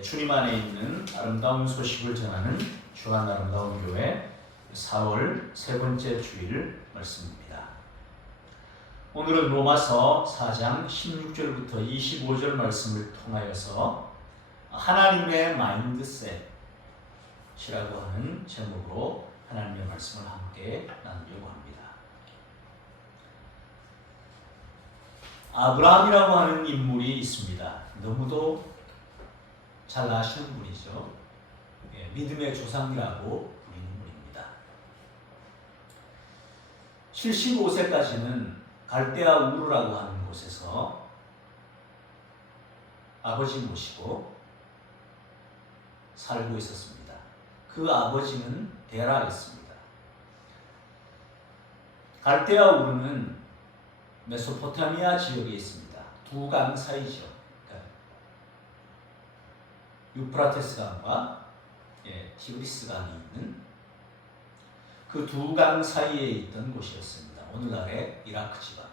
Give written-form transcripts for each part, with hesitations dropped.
주님 안에 있는 아름다운 소식을 전하는 주한 아름다운 교회 4월 세 번째 주일 말씀입니다. 오늘은 로마서 4장 16절부터 25절 말씀을 통하여서 하나님의 마인드셋이라고 하는 제목으로 하나님의 말씀을 함께 나누려고 합니다. 아브라함이라고 하는 인물이 있습니다. 너무도 잘 아시는 분이죠. 믿음의 조상이라고 부르는 분입니다. 75세까지는 갈대아 우르라고 하는 곳에서 아버지 모시고 살고 있었습니다. 그 아버지는 데라였습니다. 갈대아 우르는 메소포타미아 지역에 있습니다. 두 강 사이죠. 유프라테스 강과 티그리스 강이 있는 그 두 강 사이에 있던 곳이었습니다. 오늘날의 이라크 지방.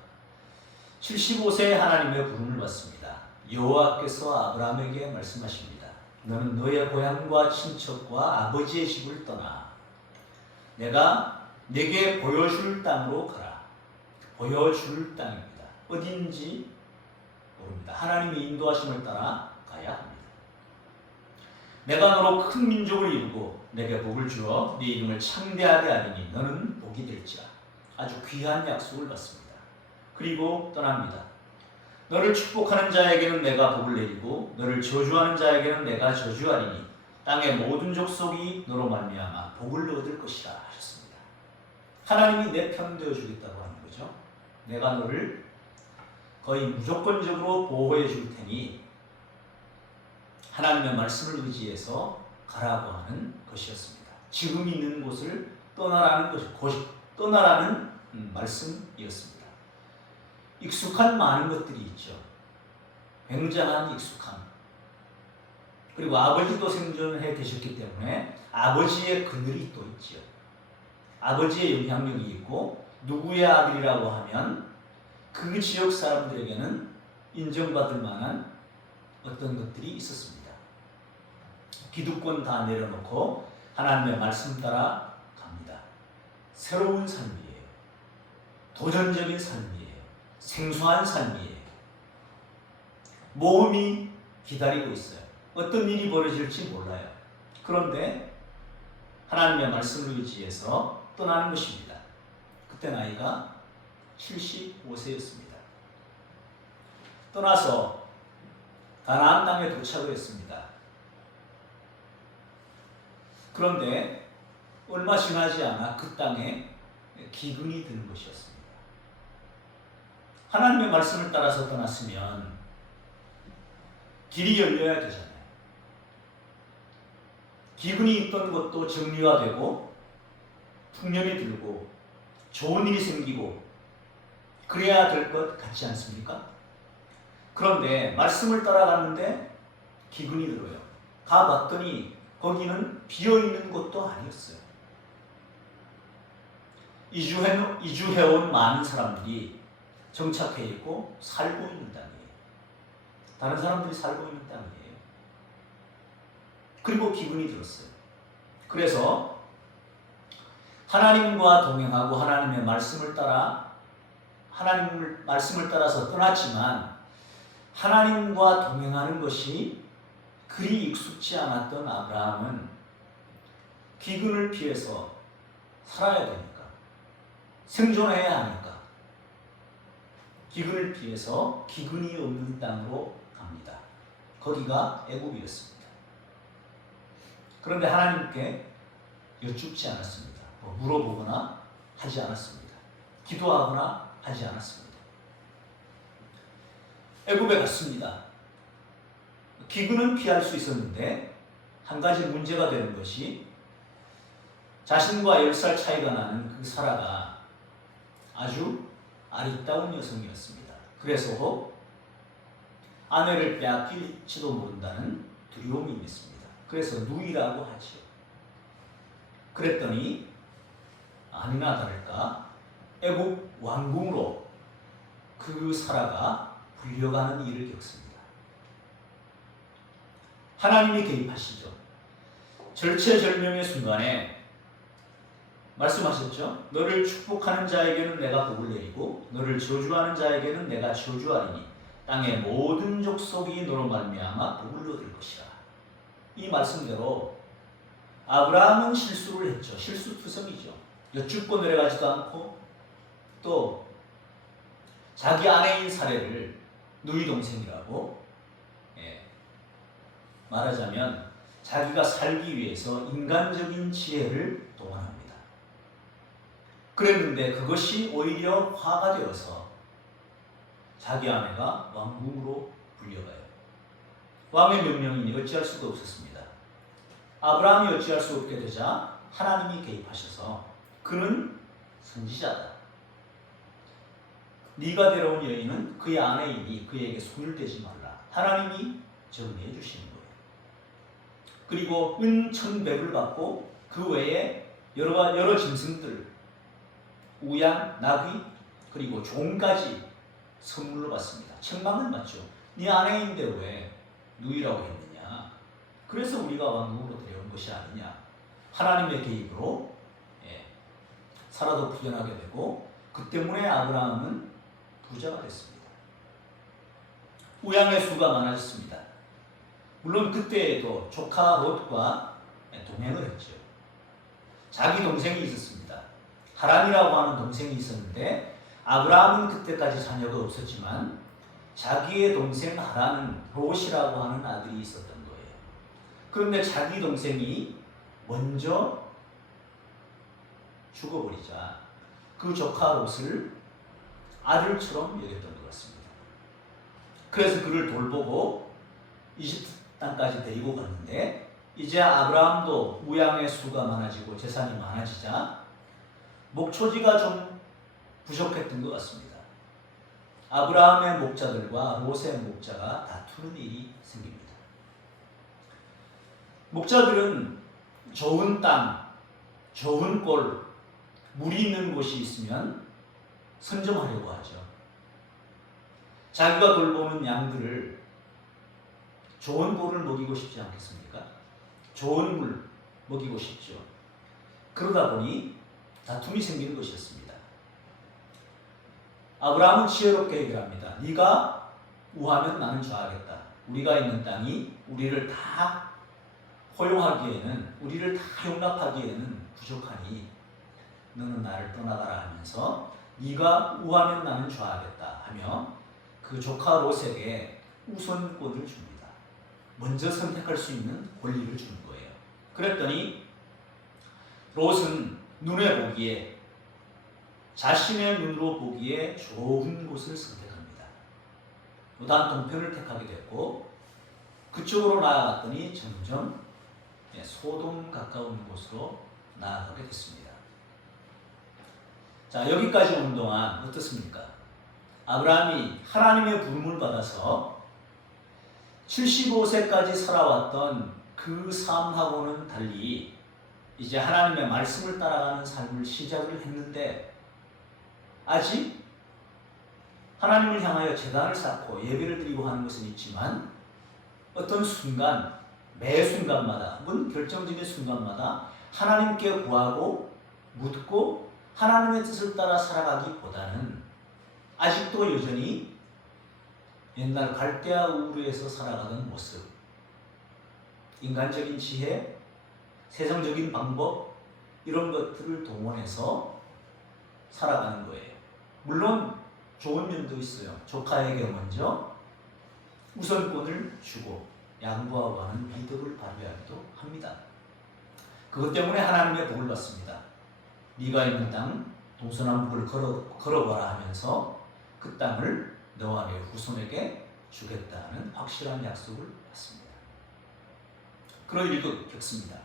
75세에 하나님의 부름을 받습니다. 여호와께서 아브라함에게 말씀하십니다. 너는 너의 고향과 친척과 아버지의 집을 떠나 내가 네게 보여줄 땅으로 가라. 보여줄 땅입니다. 어딘지 모릅니다. 하나님의 인도하심을 따라 가야 합니다. 내가 너로 큰 민족을 이루고 내게 복을 주어 네 이름을 창대하게 하리니 너는 복이 될지라. 아주 귀한 약속을 받습니다. 그리고 떠납니다. 너를 축복하는 자에게는 내가 복을 내리고 너를 저주하는 자에게는 내가 저주하리니 땅의 모든 족속이 너로 말미암아 복을 얻을 것이라 하셨습니다. 하나님이 내 편 되어 주겠다고 하는 거죠. 내가 너를 거의 무조건적으로 보호해 줄 테니 하나님의 말씀을 의지해서 가라고 하는 것이었습니다. 지금 있는 곳을 떠나라는 말씀이었습니다. 익숙한 많은 것들이 있죠. 굉장한 익숙함. 그리고 아버지도 생존해 계셨기 때문에 아버지의 그늘이 또 있죠. 아버지의 영향력이 있고 누구의 아들이라고 하면 그 지역 사람들에게는 인정받을 만한 어떤 것들이 있었습니다. 기득권 다 내려놓고 하나님의 말씀 따라 갑니다. 새로운 삶이에요. 도전적인 삶이에요. 생소한 삶이에요. 모험이 기다리고 있어요. 어떤 일이 벌어질지 몰라요. 그런데 하나님의 말씀을 의지해서 떠나는 것입니다. 그때 나이가 75세였습니다. 떠나서 가나안 땅에 도착을 했습니다. 그런데 얼마 지나지 않아 그 땅에 기근이 드는 것이었습니다. 하나님의 말씀을 따라서 떠났으면 길이 열려야 되잖아요. 기근이 있던 것도 정리가 되고 풍년이 들고 좋은 일이 생기고 그래야 될 것 같지 않습니까? 그런데 말씀을 따라갔는데 기근이 들어요. 가봤더니 거기는 비어있는 곳도 아니었어요. 이주해온 많은 사람들이 정착해 있고 살고 있는 땅이에요. 다른 사람들이 살고 있는 땅이에요. 그리고 기근이 들었어요. 그래서 하나님과 동행하고 하나님의 말씀을 따라서 떠났지만 하나님과 동행하는 것이 그리 익숙지 않았던 아브라함은 기근을 피해서 살아야 되니까, 생존해야 하니까 기근을 피해서 기근이 없는 땅으로 갑니다. 거기가 애굽이었습니다. 그런데 하나님께 여쭙지 않았습니다. 물어보거나 하지 않았습니다. 기도하거나 하지 않았습니다. 애굽에 갔습니다. 기근은 피할 수 있었는데 한 가지 문제가 되는 것이 자신과 10살 차이가 나는 그 사라가 아주 아리따운 여성이었습니다. 그래서 아내를 빼앗길지도 모른다는 두려움이 있습니다. 그래서 누이라고 하죠. 그랬더니 아니나 다를까 애굽 왕궁으로 그 사라가 불려가는 일을 겪습니다. 하나님이 개입하시죠. 절체절명의 순간에 말씀하셨죠. 너를 축복하는 자에게는 내가 복을 내리고 너를 저주하는 자에게는 내가 저주하리니 땅의 모든 족속이 너로 말미암아 복을 얻을 것이라. 이 말씀대로 아브라함은 실수를 했죠. 실수투성이죠. 여쭙고 내려가지도 않고 또 자기 아내인 사례를 누이 동생이라고 말하자면 자기가 살기 위해서 인간적인 지혜를 동원합니다. 그랬는데 그것이 오히려 화가 되어서 자기 아내가 왕궁으로 불려가요. 왕의 명령이니 어찌할 수도 없었습니다. 아브라함이 어찌할 수 없게 되자 하나님이 개입하셔서 그는 선지자다. 네가 데려온 여인은 그의 아내이니 그에게 손을 대지 말라. 하나님이 정리해 주시는 거예요. 그리고 은 1,100을 받고 그 외에 여러 짐승들, 우양, 나귀, 그리고 종까지 선물로 받습니다. 천방을 받죠. 네 아내인데 왜 누이라고 했느냐. 그래서 우리가 왕궁으로 데려온 것이 아니냐. 하나님의 개입으로 살아도 풀려나게 되고 그 때문에 아브라함은 부자가 됐습니다. 우양의 수가 많아졌습니다. 물론 그때에도 조카 롯과 동행을 했죠. 자기 동생이 있었습니다. 하란이라고 하는 동생이 있었는데 아브라함은 그때까지 자녀가 없었지만 자기의 동생 하란은 롯이라고 하는 아들이 있었던 거예요. 그런데 자기 동생이 먼저 죽어버리자 그 조카 롯을 아들처럼 여겼던 것 같습니다. 그래서 그를 돌보고 이집트 땅까지 데리고 갔는데 이제 아브라함도 우양의 수가 많아지고 재산이 많아지자 목초지가 좀 부족했던 것 같습니다. 아브라함의 목자들과 롯의 목자가 다투는 일이 생깁니다. 목자들은 좋은 땅, 좋은 꼴, 물이 있는 곳이 있으면 선점하려고 하죠. 자기가 돌보는 양들을 좋은 꼴을 먹이고 싶지 않겠습니까? 좋은 물 먹이고 싶죠. 그러다 보니 다툼이 생기는 것이었습니다. 아브라함은 지혜롭게 얘기합니다. 네가 우하면 나는 좌하겠다. 우리가 있는 땅이 우리를 다 허용하기에는, 우리를 다 용납하기에는 부족하니 너는 나를 떠나가라 하면서 네가 우하면 나는 좌하겠다 하며 그 조카 롯에게 우선권을 줍니다. 먼저 선택할 수 있는 권리를 주는 거예요. 그랬더니 롯은 눈에 보기에, 자신의 눈으로 보기에 좋은 곳을 선택합니다. 요단 동편을 택하게 됐고 그쪽으로 나아갔더니 점점 소돔 가까운 곳으로 나아가게 됐습니다. 자, 여기까지 온 동안 어떻습니까? 아브라함이 하나님의 부름을 받아서 75세까지 살아왔던 그 삶하고는 달리 이제 하나님의 말씀을 따라가는 삶을 시작을 했는데 아직 하나님을 향하여 제단을 쌓고 예배를 드리고 하는 것은 있지만 어떤 순간, 매 순간마다, 혹은 결정적인 순간마다 하나님께 구하고 묻고 하나님의 뜻을 따라 살아가기보다는 아직도 여전히 옛날 갈대아 우르에서 살아가던 모습, 인간적인 지혜, 세상적인 방법, 이런 것들을 동원해서 살아가는 거예요. 물론 좋은 면도 있어요. 조카에게 먼저 우선권을 주고 양보하고 하는 미덕을 발휘하기도 합니다. 그것 때문에 하나님의 복을 받습니다. 네가 있는 땅 동서남북을 걸어봐라 하면서 그 땅을 너와 내 후손에게 주겠다는 확실한 약속을 받습니다. 그런 일도 겪습니다.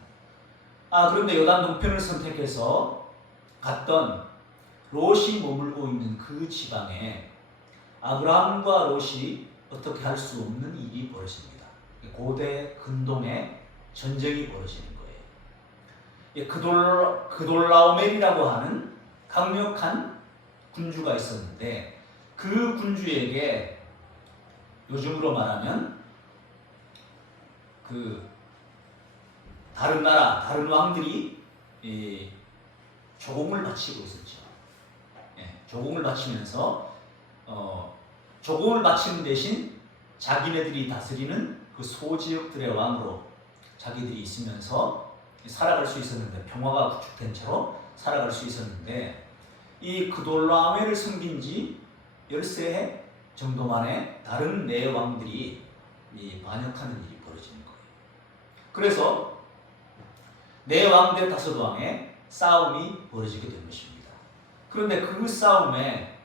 그런데 요단 동편을 선택해서 갔던 롯이 머물고 있는 그 지방에 아브라함과 롯이 어떻게 할 수 없는 일이 벌어집니다. 고대 근동에 전쟁이 벌어지는 거예요. 그돌라오멜이라고 하는 강력한 군주가 있었는데 그 군주에게 요즘으로 말하면 그 다른 나라, 다른 왕들이 조공을 바치고 있었죠. 조공을 바치면서 조공을 바치는 대신 자기네들이 다스리는 그 소지역들의 왕으로 자기들이 있으면서 살아갈 수 있었는데, 평화가 구축된 채로 살아갈 수 있었는데, 이 그돌라오메를 섬긴 지 13해 정도 만에 다른 네 왕들이 반역하는 일이 벌어지는 거예요. 그래서 네 왕 대 다섯 왕의 싸움이 벌어지게 된 것입니다. 그런데 그 싸움에,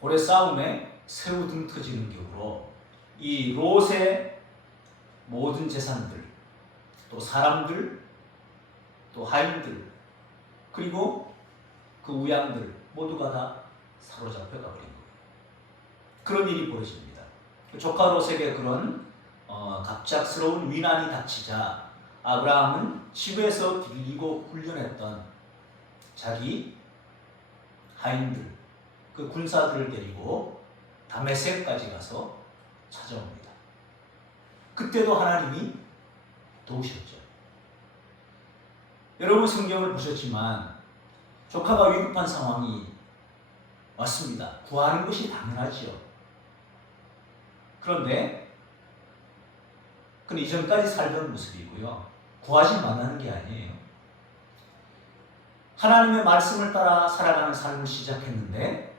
고래 싸움에 새우 등 터지는 격으로 이 롯의 모든 재산들, 또 사람들, 또 하인들, 그리고 그 우양들 모두가 다 사로잡혀 가버린 거예요. 그런 일이 벌어집니다. 조카 롯에게 그런 갑작스러운 위난이 닥치자 아브라함은 집에서 길리고 훈련했던 자기 하인들, 그 군사들을 데리고 다메섹까지 가서 찾아옵니다. 그때도 하나님이 도우셨죠. 여러분 성경을 보셨지만 조카가 위급한 상황이 왔습니다. 구하는 것이 당연하지요. 그런데 그건 이전까지 살던 모습이고요. 구하지 말라는 게 아니에요. 하나님의 말씀을 따라 살아가는 삶을 시작했는데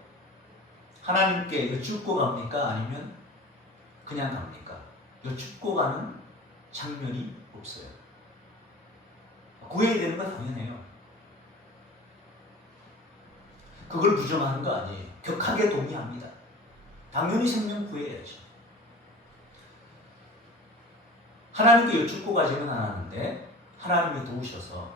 하나님께 여쭙고 갑니까? 아니면 그냥 갑니까? 여쭙고 가는 장면이 없어요. 구해야 되는 건 당연해요. 그걸 부정하는 거 아니에요. 격하게 동의합니다. 당연히 생명 구해야죠. 하나님께 여쭙고 가지는 않았는데 하나님이 도우셔서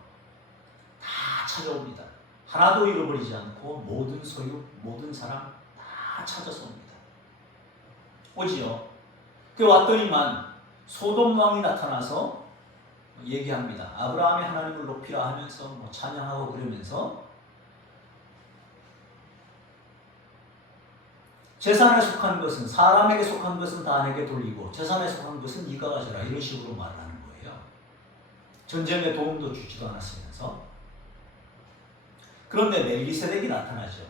다 찾아옵니다. 하나도 잃어버리지 않고 모든 소유, 모든 사람 다 찾아서 옵니다. 오지요. 그 왔더니만 소돔 왕이 나타나서 얘기합니다. 아브라함의 하나님을 높이라 하면서 찬양하고 그러면서 재산에 속한 것은, 사람에게 속한 것은 다 내게 돌리고 재산에 속한 것은 네가 가져라, 이런 식으로 말을 하는 거예요. 전쟁에 도움도 주지도 않았으면서. 그런데 멜기세덱이 나타나죠.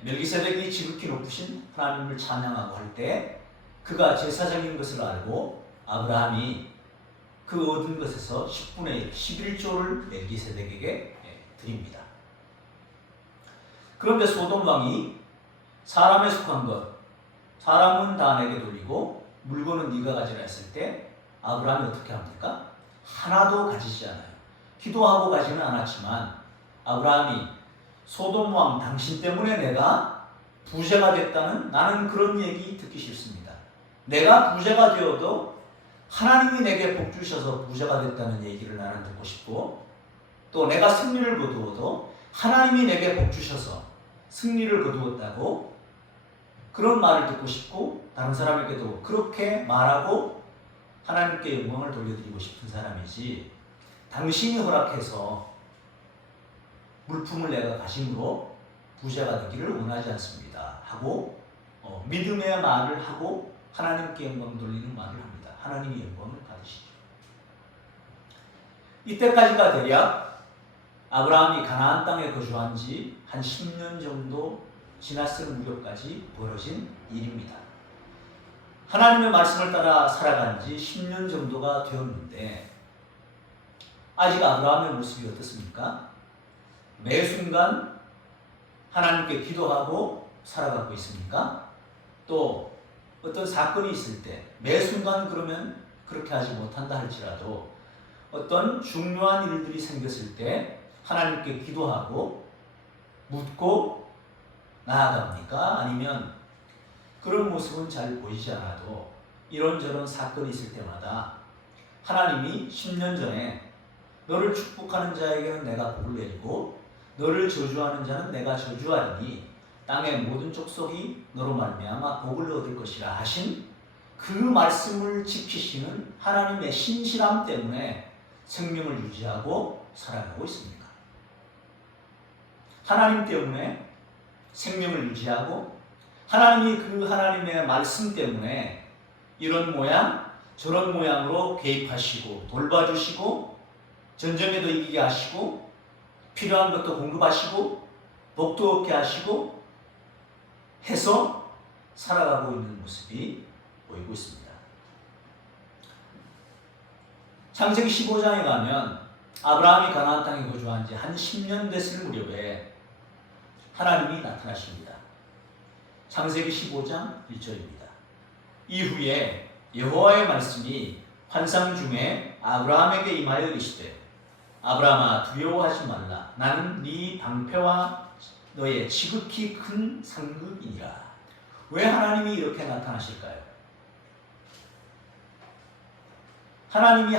멜기세덱이 지극히 높으신 하나님을 찬양하고 할 때 그가 제사장인 것을 알고 아브라함이 그 얻은 것에서 10분의 1, 11조를 멜기세덱에게 드립니다. 그런데 소돔 왕이 사람에 속한 것, 사람은 다 내게 돌리고 물건은 네가 가지라 했을 때 아브라함이 어떻게 합니까? 하나도 가지지 않아요. 기도하고 가지는 않았지만 아브라함이 소돔 왕 당신 때문에 내가 부자가 됐다는, 나는 그런 얘기 듣기 싫습니다. 내가 부자가 되어도 하나님이 내게 복 주셔서 부자가 됐다는 얘기를 나는 듣고 싶고, 또 내가 승리를 거두어도 하나님이 내게 복 주셔서 승리를 거두었다고 그런 말을 듣고 싶고, 다른 사람에게도 그렇게 말하고 하나님께 영광을 돌려드리고 싶은 사람이지, 당신이 허락해서 물품을 내가 가심으로 부자가 되기를 원하지 않습니다 하고 믿음의 말을 하고 하나님께 영광 돌리는 말을 합니다. 하나님이 영광을 받으시죠. 이때까지가 대략 아브라함이 가나안 땅에 거주한 지 한 10년 정도 지났을 무렵까지 벌어진 일입니다. 하나님의 말씀을 따라 살아간 지 10년 정도가 되었는데 아직 아브라함의 모습이 어떻습니까? 매 순간 하나님께 기도하고 살아가고 있습니까? 또 어떤 사건이 있을 때 매 순간 그러면 그렇게 하지 못한다 할지라도 어떤 중요한 일들이 생겼을 때 하나님께 기도하고 묻고 나아갑니까? 아니면 그런 모습은 잘 보이지 않아도 이런저런 사건이 있을 때마다 하나님이 10년 전에 너를 축복하는 자에게는 내가 복을 내리고 너를 저주하는 자는 내가 저주하리니 땅의 모든 족속이 너로 말미암아 복을 얻을 것이라 하신 그 말씀을 지키시는 하나님의 신실함 때문에 생명을 유지하고 살아가고 있습니다. 하나님 때문에 생명을 유지하고 하나님이 그 하나님의 말씀 때문에 이런 모양 저런 모양으로 개입하시고 돌봐주시고 전쟁에도 이기게 하시고 필요한 것도 공급하시고 복도 얻게 하시고 해서 살아가고 있는 모습이 보이고 있습니다. 창세기 15장에 가면 아브라함이 가나안 땅에 거주한 지 한 10년 됐을 무렵에 하나님이 나타나십니다. 창세기 15장 1절입니다. 이후에 여호와의 말씀이 환상 중에 아브라함에게 임하여 이르시되 아브라함아 두려워하지 말라. 나는 네 방패와 너의 지극히 큰 상급이니라. 왜 하나님이 이렇게 나타나실까요? 하나님이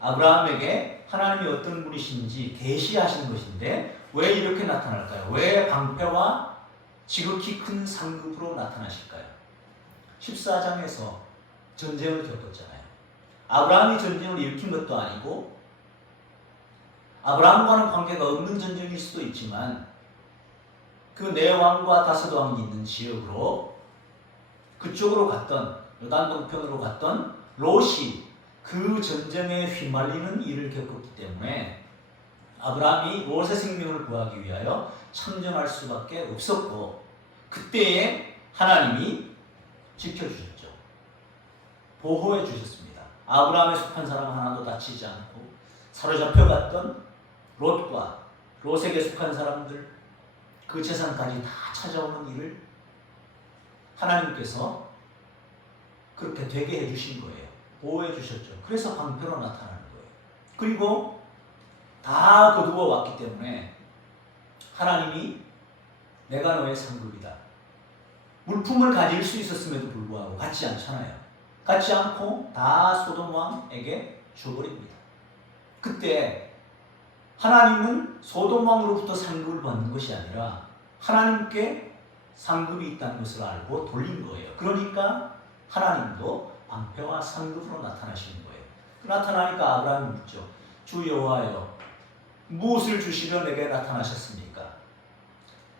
아브라함에게 하나님이 어떤 분이신지 계시하신 것인데 왜 이렇게 나타날까요? 왜 방패와 지극히 큰 상급으로 나타나실까요? 14장에서 전쟁을 겪었잖아요. 아브라함이 전쟁을 일으킨 것도 아니고 아브라함과는 관계가 없는 전쟁일 수도 있지만 그 네 왕과 다섯 왕이 있는 지역으로 그쪽으로 갔던 요단 동편으로 갔던 롯이 그 전쟁에 휘말리는 일을 겪었기 때문에 아브라함이 롯의 생명을 구하기 위하여 참전할 수밖에 없었고 그때에 하나님이 지켜주셨죠. 보호해 주셨습니다. 아브라함에 속한 사람 하나도 다치지 않고 사로잡혀갔던 롯과 롯에게 속한 사람들 그 재산까지 다 찾아오는 일을 하나님께서 그렇게 되게 해주신 거예요. 보호해 주셨죠. 그래서 방패로 나타나는 거예요. 그리고 다 거두어 왔기 때문에 하나님이 내가 너의 상급이다. 물품을 가질 수 있었음에도 불구하고 갖지 않잖아요. 갖지 않고 다 소돔 왕에게 줘버립니다. 그때 하나님은 소돔 왕으로부터 상급을 받는 것이 아니라 하나님께 상급이 있다는 것을 알고 돌린 거예요. 그러니까 하나님도 방패와 상급으로 나타나시는 거예요. 나타나니까 아브라함이 묻죠. 주 여호와여, 무엇을 주시려 내게 나타나셨습니까?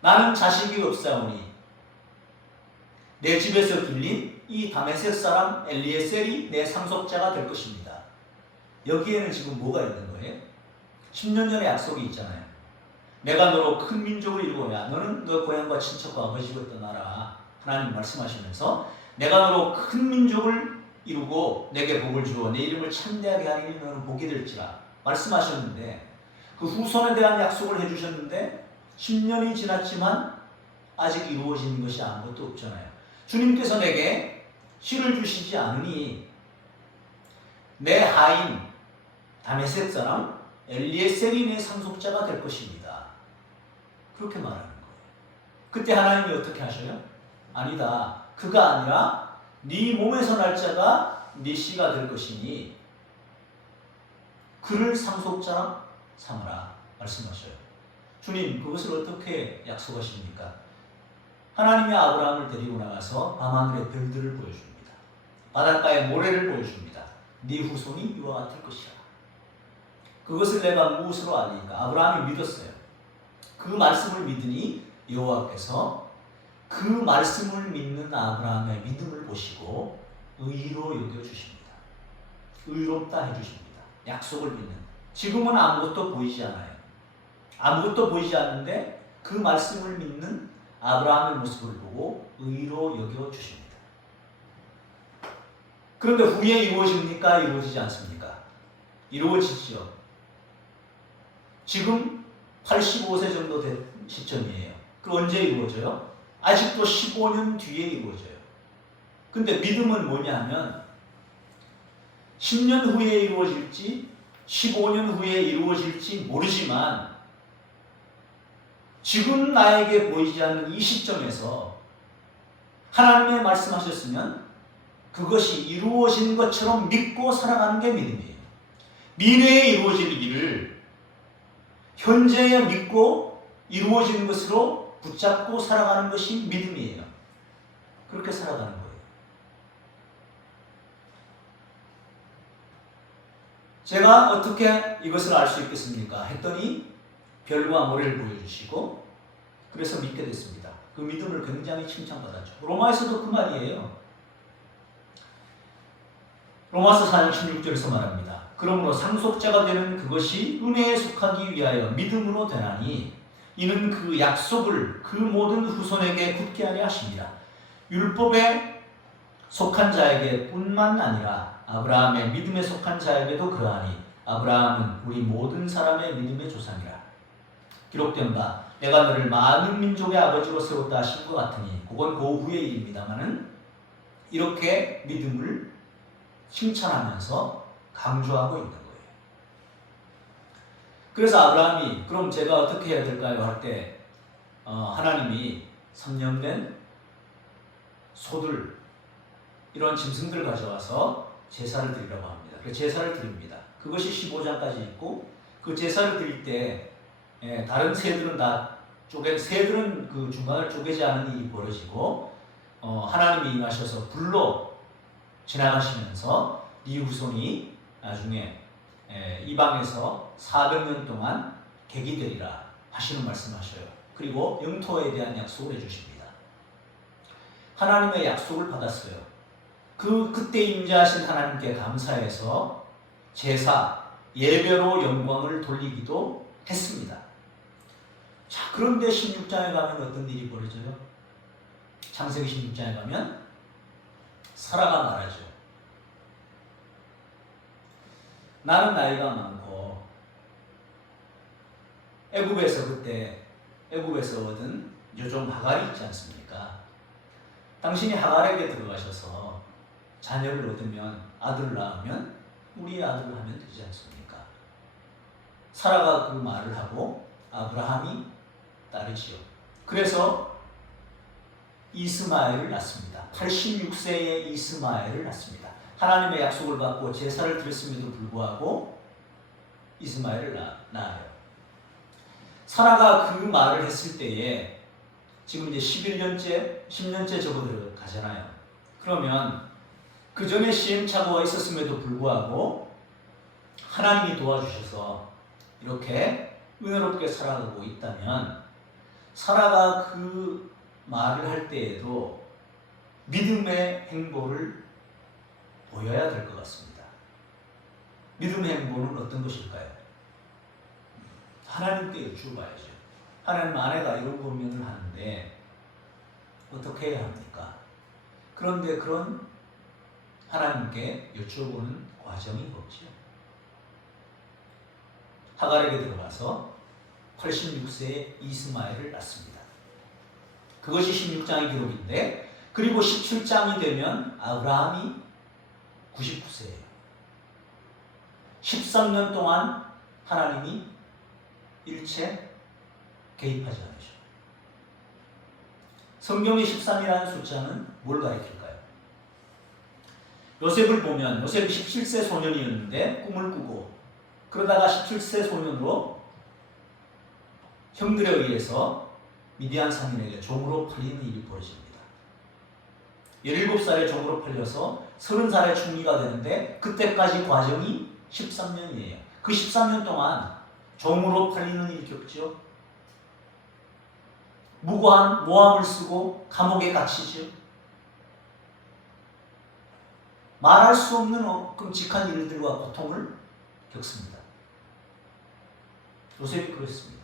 나는 자식이 없사오니 내 집에서 길린 이 다메섹 사람 엘리에셀이 내 상속자가 될 것입니다. 여기에는 지금 뭐가 있는 거예요? 10년 전에 약속이 있잖아요. 내가 너로 큰 민족을 이루어야 너는 너 고향과 친척과 아버지를 떠나라. 하나님 말씀하시면서 내가 너로 큰 민족을 이루고 내게 복을 주어 내 이름을 참대하게 하리니 너는 복이 될지라 말씀하셨는데 그 후손에 대한 약속을 해주셨는데 10년이 지났지만 아직 이루어진 것이 아무것도 없잖아요. 주님께서 내게 씨를 주시지 않으니 내 하인 다메섹 사람 엘리에셀이 내 상속자가 될 것입니다. 그렇게 말하는 거예요. 그때 하나님이 어떻게 하셔요? 아니다. 그가 아니라 네 몸에서 날 자가 네 씨가 될 것이니 그를 상속자 삼으라 말씀하셔요. 주님 그것을 어떻게 약속하십니까? 하나님이 아브라함을 데리고 나가서 밤하늘의 별들을 보여줍니다. 바닷가의 모래를 보여줍니다. 네 후손이 이와 같을 것이라. 그것을 내가 무엇으로 아니까? 아브라함이 믿었어요. 그 말씀을 믿으니 여호와께서 그 말씀을 믿는 아브라함의 믿음을 보시고 의로 여겨주십니다. 의롭다 해주십니다. 약속을 믿는. 지금은 아무것도 보이지 않아요. 아무것도 보이지 않는데 그 말씀을 믿는 아브라함의 모습을 보고 의로 여겨주십니다. 그런데 후에 이루어집니까? 이루어지지 않습니까? 이루어지죠. 지금 85세 정도 된 시점이에요. 그 언제 이루어져요? 아직도 15년 뒤에 이루어져요. 근데 믿음은 뭐냐 하면 10년 후에 이루어질지 15년 후에 이루어질지 모르지만 지금 나에게 보이지 않는 이 시점에서 하나님의 말씀하셨으면 그것이 이루어진 것처럼 믿고 살아가는 게 믿음이에요. 미래에 이루어질 일을 현재에 믿고 이루어지는 것으로 붙잡고 살아가는 것이 믿음이에요. 그렇게 살아가는 거예요. 제가 어떻게 이것을 알 수 있겠습니까? 했더니 별과 모래를 보여주시고 그래서 믿게 됐습니다. 그 믿음을 굉장히 칭찬받았죠. 로마에서도 그 말이에요. 로마서 4장 16절에서 말합니다. 그러므로 상속자가 되는 그것이 은혜에 속하기 위하여 믿음으로 되나니 이는 그 약속을 그 모든 후손에게 굳게 하려 하십니다. 율법에 속한 자에게 뿐만 아니라 아브라함의 믿음에 속한 자에게도 그러하니 아브라함은 우리 모든 사람의 믿음의 조상이라. 기록된 바 내가 너를 많은 민족의 아버지로 세웠다 하신 것 같으니 그건 그 후의 일입니다마는 이렇게 믿음을 칭찬하면서 강조하고 있는 거예요. 그래서 아브라함이 그럼 제가 어떻게 해야 될까요? 할 때 하나님이 선념된 소들 이런 짐승들 가져와서 제사를 드리라고 합니다. 그래서 제사를 드립니다. 그것이 15장까지 있고 그 제사를 드릴 때 다른 새들은 새들은 그 중간을 쪼개지 않은 일이 벌어지고 하나님이 임하셔서 불로 지나가시면서 네 후손이 나중에 이방에서 400년 동안 객이 되리라 하시는 말씀하셔요. 그리고 영토에 대한 약속을 해주십니다. 하나님의 약속을 받았어요. 그때 임재하신 하나님께 감사해서 제사, 예배로 영광을 돌리기도 했습니다. 자, 그런데 16장에 가면 어떤 일이 벌어져요? 창세기 16장에 가면 사라가 말하죠. 나는 나이가 많고 애굽에서 얻은 여종 하갈이 있지 않습니까? 당신이 하갈에게 들어가셔서 자녀를 얻으면 아들을 낳으면 우리의 아들을 하면 되지 않습니까? 사라가 그 말을 하고 아브라함이 따르지요. 그래서 이스마엘을 낳습니다. 86세의 이스마엘을 낳습니다. 하나님의 약속을 받고 제사를 드렸음에도 불구하고 이스마엘을 낳아요. 사라가 그 말을 했을 때에 지금 이제 10년째 접어들어가잖아요. 그러면 그 전에 시행착오가 있었음에도 불구하고 하나님이 도와주셔서 이렇게 은혜롭게 살아가고 있다면 사라가 그 말을 할 때에도 믿음의 행보를 보여야 될 것 같습니다. 믿음의 행보는 어떤 것일까요? 하나님께 여쭈어봐야죠. 하나님, 아내가 이런 고민을 하는데 어떻게 해야 합니까? 그런데 그런 하나님께 여쭈어보는 과정이 없죠. 하갈에게 들어가서 86세의 이스마엘을 낳습니다. 그것이 16장의 기록인데, 그리고 17장이 되면 아브라함이 99세예요. 13년 동안 하나님이 일체 개입하지 않으셔. 성경의 13이라는 숫자는 뭘 가리킬까요? 요셉을 보면 요셉이 17세 소년이었는데 꿈을 꾸고 그러다가 17세 소년으로 형들에 의해서 미디안 상인에게 종으로 팔리는 일이 벌어집니다. 17살에 종으로 팔려서 30살에 충리가 되는데 그때까지 과정이 13년이에요. 그 13년 동안 종으로 팔리는 일이 겪죠. 무고한 모함을 쓰고 감옥에 갇히죠. 말할 수 없는 끔찍한 일들과 고통을 겪습니다. 요셉이 그랬습니다.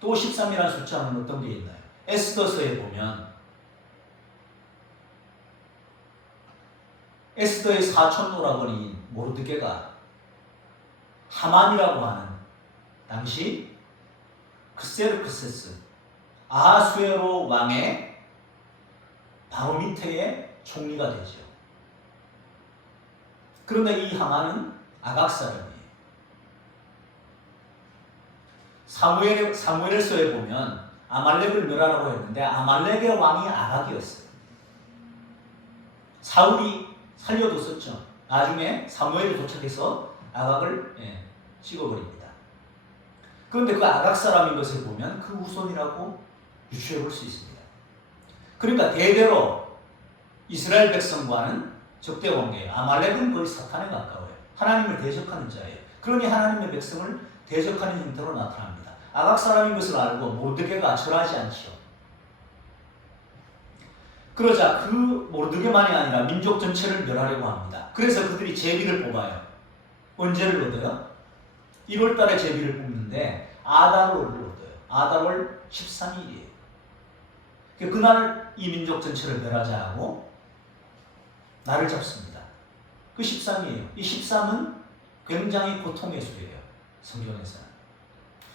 또 13이라는 숫자는 어떤 게 있나요? 에스더서에 보면 에스더의 사촌 오라버니인 모르드게가 하만이라고 하는 당시 크세르크세스 아하수에로 왕의 바로 밑에 총리가 되죠. 그런데 이 하만은 아각 사람이에요. 사무엘서에 보면 아말렉을 멸하라고 했는데 아말렉의 왕이 아각이었어요. 사울이 살려뒀었죠. 나중에 사무엘이 도착해서 아각을 찍어버립니다. 그런데 그 아각 사람인 것을 보면 그 후손이라고 유추해 볼 수 있습니다. 그러니까 대대로 이스라엘 백성과는 적대 관계예요. 아말렉은 거의 사탄에 가까워요. 하나님을 대적하는 자예요. 그러니 하나님의 백성을 대적하는 형태로 나타납니다. 아각 사람인 것을 알고 모르드게가 절하지 않죠. 그러자 그 모르드게만이 아니라 민족 전체를 멸하려고 합니다. 그래서 그들이 제비를 뽑아요. 언제를 얻어요? 1월 달에 제비를 뽑는데 아달월을 얻어요. 아달월 13일이에요. 그날 이 민족 전체를 멸하자 하고 날을 잡습니다. 그 13이에요. 이 13은 굉장히 고통의 수예요. 성경에서는.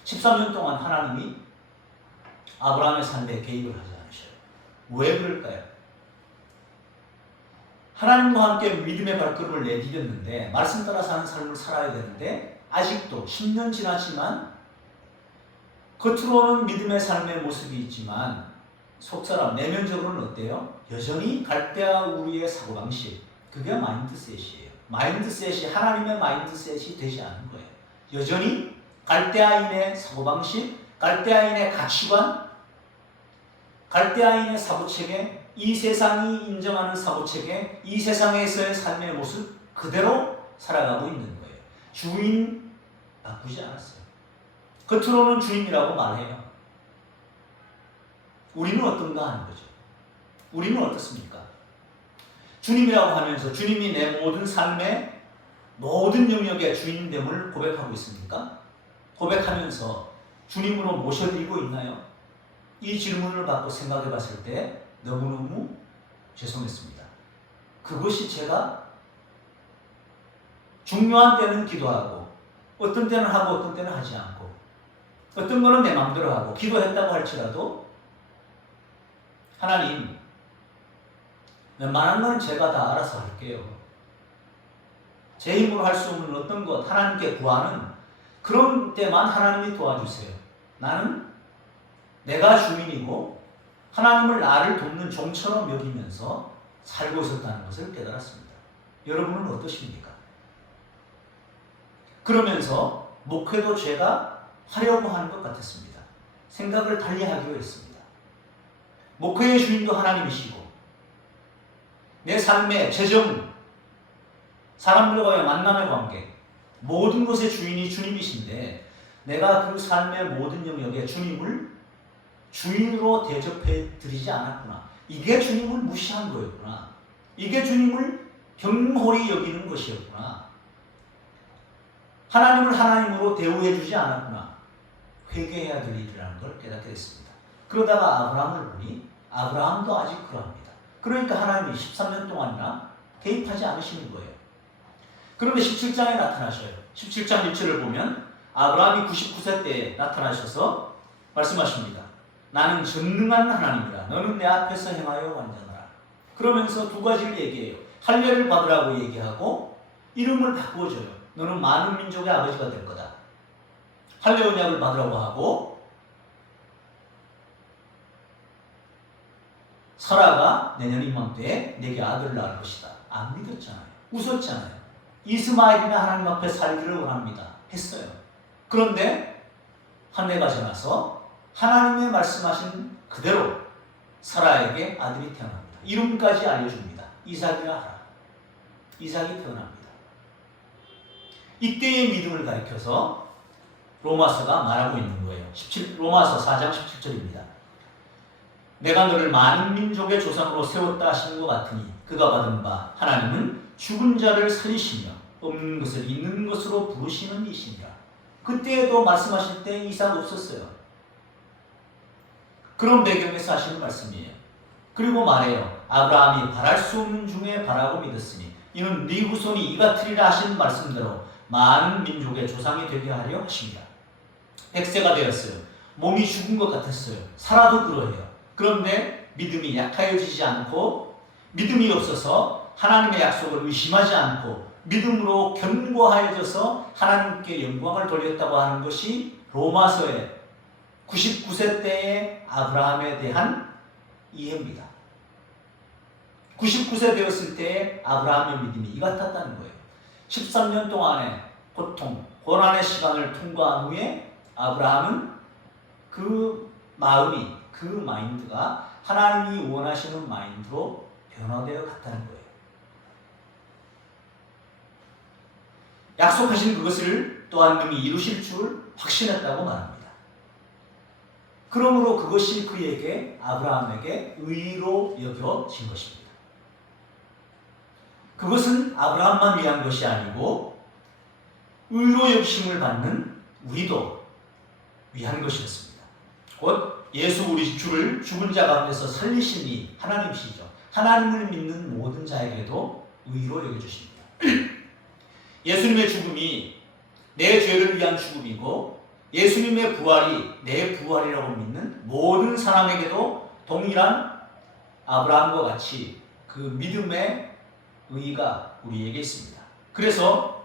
13년 동안 하나님이 아브라함의 삶에 개입을 하지 않으셔요. 왜 그럴까요? 하나님과 함께 믿음의 발걸음을 내디뎠는데 말씀 따라 사는 삶을 살아야 되는데 아직도 10년 지났지만 겉으로는 믿음의 삶의 모습이 있지만 속사람 내면적으로는 어때요? 여전히 갈대아 우리의 사고방식, 그게 마인드셋이에요. 마인드셋이 하나님의 마인드셋이 되지 않은 거예요. 여전히 갈대아인의 사고방식, 갈대아인의 가치관, 갈대아인의 사고체계, 이 세상이 인정하는 사고체계, 이 세상에서의 삶의 모습 그대로 살아가고 있는 거예요. 주인 바꾸지 않았어요. 겉으로는 주인이라고 말해요. 우리는 어떤가 하는 거죠. 우리는 어떻습니까? 주님이라고 하면서 주님이 내 모든 삶의 모든 영역의 주인됨을 고백하고 있습니까? 고백하면서 주님으로 모셔드리고 있나요? 이 질문을 받고 생각해 봤을 때 너무너무 죄송했습니다. 그것이 제가 중요한 때는 기도하고 어떤 때는 하고 어떤 때는 하지 않고 어떤 거는 내 마음대로 하고 기도했다고 할지라도 하나님 웬만한 건 제가 다 알아서 할게요. 제 힘으로 할 수 없는 어떤 것 하나님께 구하는 그런 때만 하나님이 도와주세요. 나는 내가 주인이고 하나님을 나를 돕는 종처럼 여기면서 살고 있었다는 것을 깨달았습니다. 여러분은 어떠십니까? 그러면서 목회도 제가 하려고 하는 것 같았습니다. 생각을 달리하기로 했습니다. 목회의 주인도 하나님이시고 내 삶의 재정, 사람들과의 만남의 관계, 모든 것의 주인이 주님이신데 내가 그 삶의 모든 영역에 주님을 주인으로 대접해 드리지 않았구나. 이게 주님을 무시한 거였구나. 이게 주님을 경홀히 여기는 것이었구나. 하나님을 하나님으로 대우해 주지 않았구나. 회개해야 될 일이라는 걸 깨닫게 됐습니다. 그러다가 아브라함을 보니 아브라함도 아직 그러합니다. 그러니까 하나님이 13년 동안이나 개입하지 않으시는 거예요. 그런데 17장에 나타나셔요. 17장 1절을 보면 아브라함이 99세 때에 나타나셔서 말씀하십니다. 나는 전능한 하나님이라. 너는 내 앞에서 행하여 완전하라. 그러면서 두 가지를 얘기해요. 할례를 받으라고 얘기하고 이름을 바꾸어줘요. 너는 많은 민족의 아버지가 될 거다. 할례 언약을 받으라고 하고 사라가 내년 이맘때에 내게 아들을 낳을 것이다. 안 믿었잖아요. 웃었잖아요. 이스마엘이나 하나님 앞에 살기를 원합니다. 했어요. 그런데 한 해가 지나서 하나님의 말씀하신 그대로 사라에게 아들이 태어납니다. 이름까지 알려줍니다. 이삭이라 하라. 이삭이 태어납니다. 이때의 믿음을 가리켜서 로마서가 말하고 있는 거예요. 로마서 4장 17절입니다. 내가 너를 많은 민족의 조상으로 세웠다 하시는 것 같으니 그가 받은 바 하나님은 죽은 자를 살리시며 없는 것을 있는 것으로 부르시는 이시니라. 그때에도 말씀하실 때 이삭 없었어요. 그런 배경에서 하시는 말씀이에요. 그리고 말해요. 아브라함이 바랄 수 없는 중에 바라고 믿었으니 이는 네 후손이 이같으리라 하신 말씀대로 많은 민족의 조상이 되게 하려 하십니다. 100세가 되었어요. 몸이 죽은 것 같았어요. 살아도 그러해요. 그런데 믿음이 약하여지지 않고 믿음이 없어서 하나님의 약속을 의심하지 않고 믿음으로 견고하여져서 하나님께 영광을 돌렸다고 하는 것이 로마서의 99세 때의 아브라함에 대한 이해입니다. 99세 되었을 때의 아브라함의 믿음이 이 같았다는 거예요. 13년 동안의 고통, 고난의 시간을 통과한 후에 아브라함은 그 마음이, 그 마인드가 하나님이 원하시는 마인드로 변화되어 갔다는 거예요. 약속하신 그것을 또한 능히 이루실 줄 확신했다고 말합니다. 그러므로 그것이 그에게 아브라함에게 의로 여겨진 것입니다. 그것은 아브라함만 위한 것이 아니고 의로 여기심을 받는 우리도 위한 것이었습니다. 곧 예수 우리 주를 죽은 자 가운데서 살리신 이 하나님이시죠. 하나님을 믿는 모든 자에게도 의로 여겨주십니다. 예수님의 죽음이 내 죄를 위한 죽음이고 예수님의 부활이 내 부활이라고 믿는 모든 사람에게도 동일한 아브라함과 같이 그 믿음의 의의가 우리에게 있습니다. 그래서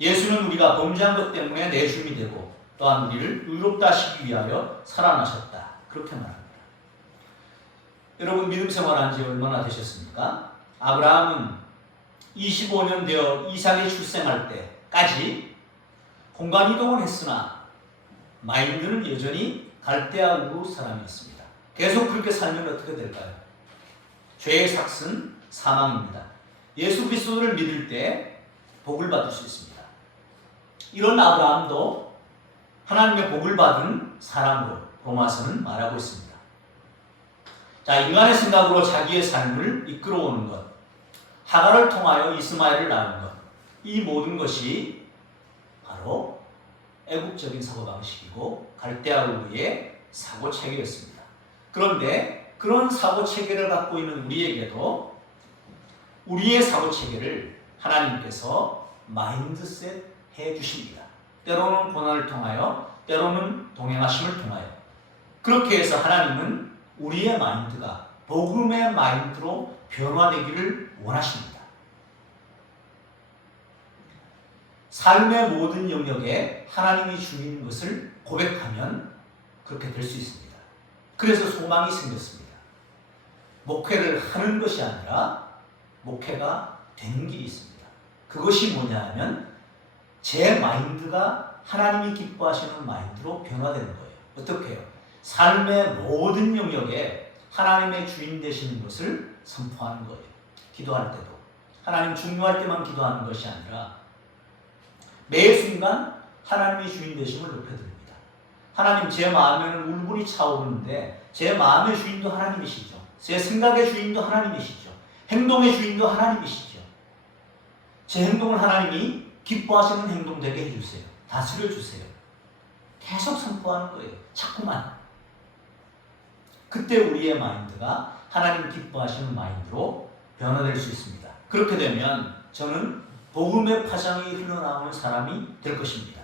예수는 우리가 범죄한 것 때문에 내 주님이 되고 또한 우리를 의롭다 하시기 위하여 살아나셨다. 그렇게 말합니다. 여러분 믿음 생활한 지 얼마나 되셨습니까? 아브라함은 25년 되어 이삭이 출생할 때까지 공간 이동을 했으나 마인드는 여전히 갈대아 우르 사람이었습니다. 계속 그렇게 살면 어떻게 될까요? 죄의 삭은 사망입니다. 예수 그리스도를 믿을 때 복을 받을 수 있습니다. 이런 아브라함도 하나님의 복을 받은 사람으로 로마서는 말하고 있습니다. 자, 인간의 생각으로 자기의 삶을 이끌어오는 것, 하갈을 통하여 이스마엘을 낳은 것, 이 모든 것이 바로 애국적인 사고방식이고 갈대아 우르의 사고체계였습니다. 그런데 그런 사고체계를 갖고 있는 우리에게도 우리의 사고체계를 하나님께서 마인드셋 해주십니다. 때로는 고난을 통하여, 때로는 동행하심을 통하여. 그렇게 해서 하나님은 우리의 마인드가 복음의 마인드로 변화되기를 원하십니다. 삶의 모든 영역에 하나님이 주인 것을 고백하면 그렇게 될 수 있습니다. 그래서 소망이 생겼습니다. 목회를 하는 것이 아니라 목회가 되는 길이 있습니다. 그것이 뭐냐 하면 제 마인드가 하나님이 기뻐하시는 마인드로 변화되는 거예요. 어떻게 해요? 삶의 모든 영역에 하나님의 주인 되시는 것을 선포하는 거예요. 기도할 때도 하나님 중요할 때만 기도하는 것이 아니라 매 순간 하나님의 주인 되심을 높여드립니다. 하나님, 제 마음에는 울분이 차오르는데 제 마음의 주인도 하나님이시죠. 제 생각의 주인도 하나님이시죠. 행동의 주인도 하나님이시죠. 제 행동을 하나님이 기뻐하시는 행동 되게 해주세요. 다스려 주세요. 계속 선포하는 거예요. 자꾸만. 그때 우리의 마인드가 하나님 기뻐하시는 마인드로 변화될 수 있습니다. 그렇게 되면 저는 복음의 파장이 흘러나오는 사람이 될 것입니다.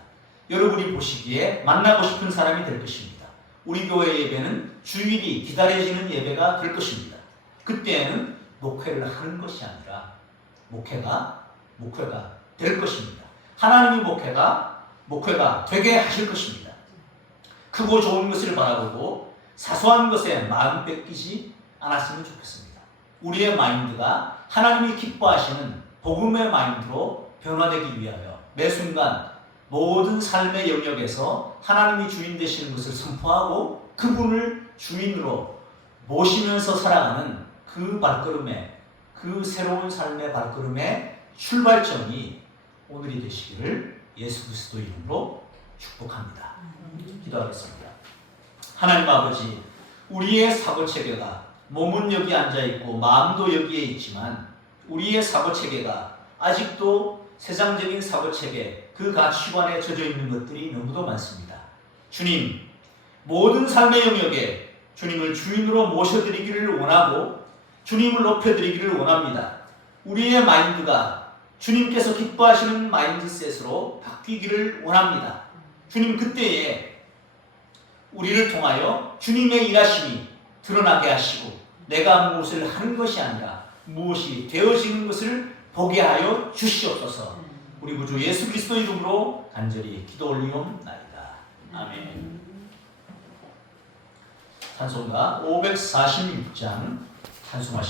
여러분이 보시기에 만나고 싶은 사람이 될 것입니다. 우리 교회 예배는 주일이 기다려지는 예배가 될 것입니다. 그때에는 목회를 하는 것이 아니라 목회가 될 것입니다. 하나님이 목회가 되게 하실 것입니다. 크고 좋은 것을 바라보고 사소한 것에 마음 뺏기지 않았으면 좋겠습니다. 우리의 마인드가 하나님이 기뻐하시는 복음의 마인드로 변화되기 위하여 매 순간 모든 삶의 영역에서 하나님이 주인 되시는 것을 선포하고 그분을 주인으로 모시면서 살아가는 그 발걸음에, 그 새로운 삶의 발걸음의 출발점이 오늘이 되시기를 예수 그리스도 이름으로 축복합니다. 기도하겠습니다. 하나님 아버지, 우리의 사고체계가 몸은 여기 앉아있고 마음도 여기에 있지만 우리의 사고체계가 아직도 세상적인 사고체계, 그 가치관에 젖어 있는 것들이 너무도 많습니다. 주님, 모든 삶의 영역에 주님을 주인으로 모셔드리기를 원하고 주님을 높여드리기를 원합니다. 우리의 마인드가 주님께서 기뻐하시는 마인드셋으로 바뀌기를 원합니다. 주님, 그때에 우리를 통하여 주님의 일하심이 드러나게 하시고 내가 무엇을 하는 것이 아니라 무엇이 되어지는 것을 보게 하여 주시옵소서. 우리 구주 예수 그리스도 이름으로 간절히 기도 올리옵나이다. 아멘. 찬송가 546장 찬송하십니다.